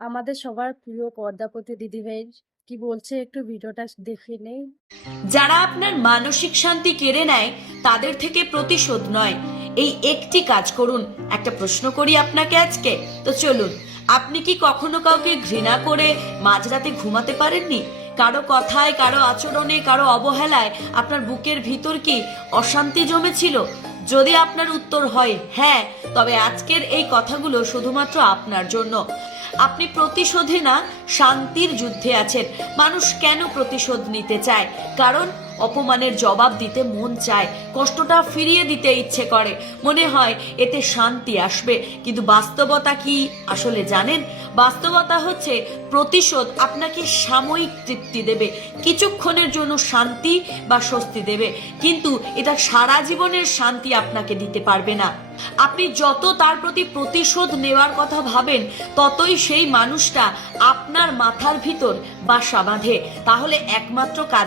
আমাদের সবার প্রিয় পর্দাপতি দিদিভাই কি বলছে একটু ভিডিওটা দেখে নেই। যারা আপনার মানসিক শান্তি কেড়ে নেয় তাদের থেকে প্রতিশোধ নয়, এই একটি কাজ করুন। একটা প্রশ্ন করি আপনাকে আজকে, তো চলুন। আপনি কি কখনো কাউকে ঘৃণা করে মাঝরাতে ঘুমাতে পারেননি? কারো কথায়, কারো আচরণে, কারো অবহেলায় আপনার বুকের ভিতর কি অশান্তি জমেছিল? যদি আপনার উত্তর হয় হ্যাঁ, তবে আজকের এই কথাগুলো শুধুমাত্র আপনার জন্য। আপনি প্রতিশোধে না, শান্তির যুদ্ধে আছেন। মানুষ কেন প্রতিশোধ নিতে চায়? কারণ অপমানের জবাব দিতে মন চায়, কষ্টটা ফিরিয়ে দিতে ইচ্ছে করে, মনে হয় এতে শান্তি আসবে। কিন্তু বাস্তবতা কি আসলে জানেন? বাস্তবতা হচ্ছে প্রতিশোধ আপনাকে সাময়িক তৃপ্তি দেবে, কিছুক্ষণের জন্য শান্তি বা স্বস্তি দেবে, কিন্তু এটা সারা জীবনের শান্তি আপনাকে দিতে পারবে না। আপনি যত তার প্রতি প্রতিশোধ নেওয়ার কথা ভাবেন, ততই সেই মানুষটা আপনার মাথার ভিতর বাসা বাঁধে। তাহলে একমাত্র কাজ